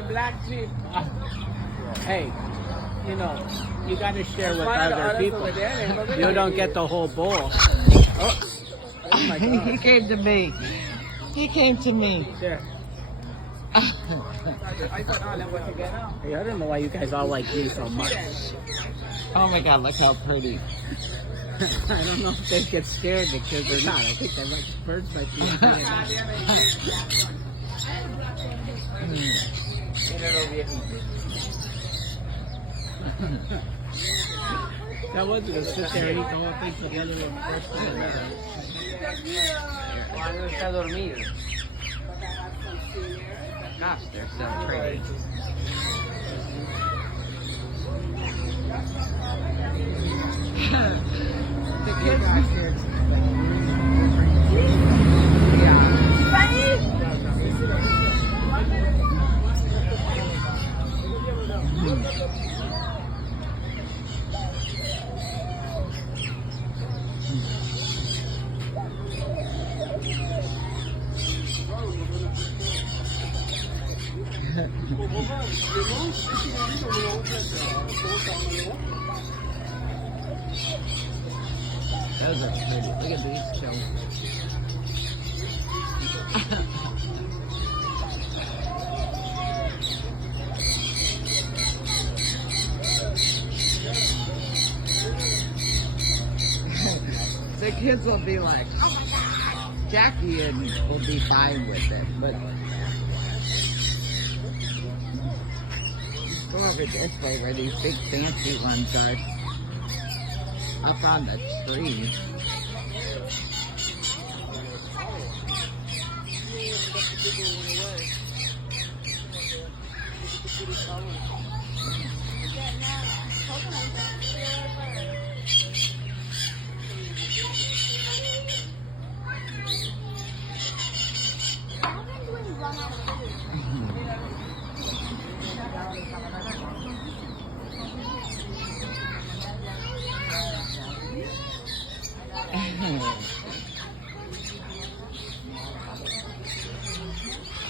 a black sheep. Hey, you know, you got to share with other people. You don't get the whole bowl. Oh my God. He came to me. He came to me. There. Hey, I don't know why you guys all like me so much. Oh my God, look how pretty. I don't know if they get scared, the kids, or not. I think they like birds might be. That was going to sit there and eat the whole thing, but the other one first. Gosh, they're so pretty. The kids. Those are pretty. Look at these children. The kids will be like, oh my God. Jackie and will be fine with it, but go over this way where these big fancy ones are. Up on the tree.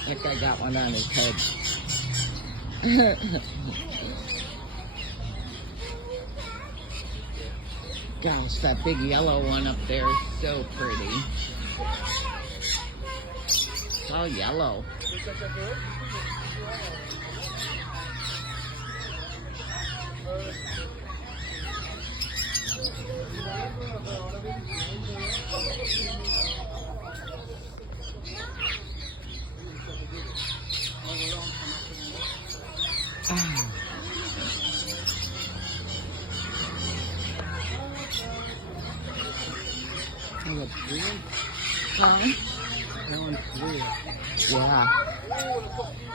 Look, I got one on his head. Gosh, that big yellow one up there is so pretty. It's all yellow. That one's blue. Yeah.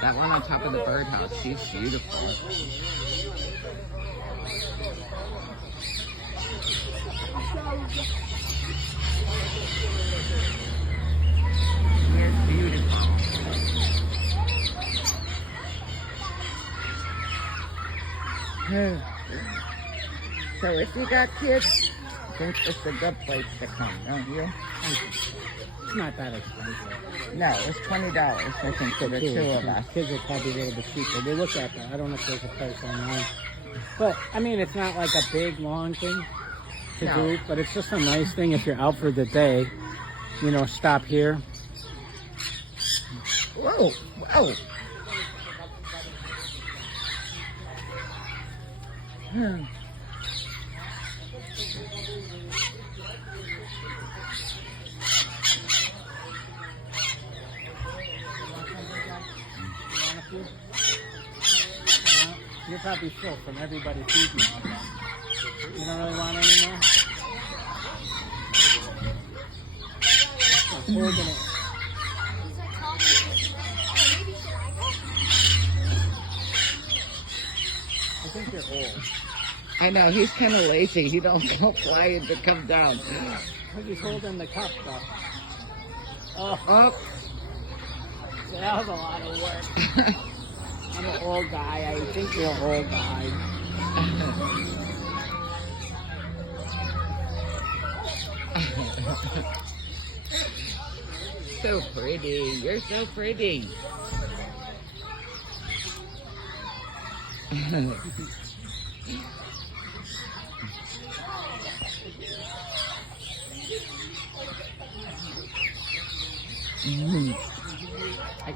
That one on top of the birdhouse, she's beautiful. She's beautiful. So if you got kids, I think it's a good place to come, don't you? It's not that expensive. No, it's $20, I think, for the two of us. Kids are probably a little bit cheaper. They look at that. I don't know if there's a price online. But, I mean, it's not like a big, long thing to do, but it's just a nice thing if you're out for the day. You know, stop here. Whoa, whoa. You're probably full from everybody feeding you. You don't really want any more? I think you're old. I know, he's kind of lazy. He don't go flying to come down. He's holding the cup, though. Oh. That was a lot of work. I'm an old guy. I think you're an old guy. So pretty. You're so pretty. I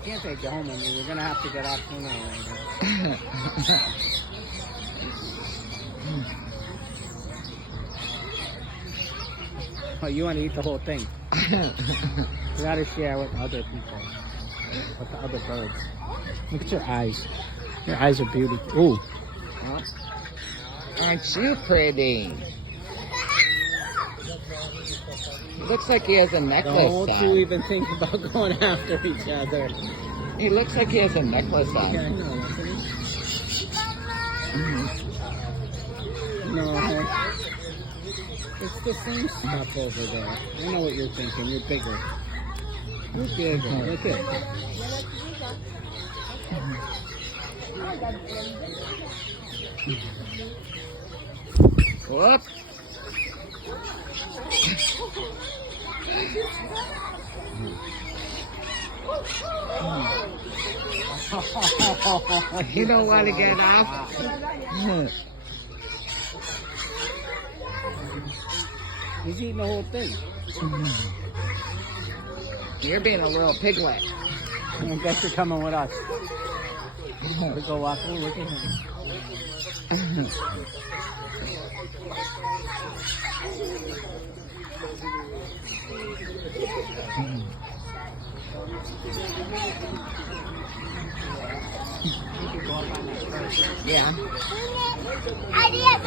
can't take you home with me. We're gonna have to get off sooner or later. Oh, you want to eat the whole thing? You gotta share with other people, with the other birds. Look at your eyes. Your eyes are beautiful. Ooh. Aren't you pretty? Looks like he has a necklace Don't on. you even think about going after each other. He looks like he has a necklace on. Yeah, I know. No, it's the same stuff over there. I know what you're thinking. You're bigger. You're bigger. Look at it. Whoop. You don't want to get off? He's eating the whole thing. You're being a little piglet. I guess you're coming with us. We go walk. Oh, look at him. Yeah. Idea,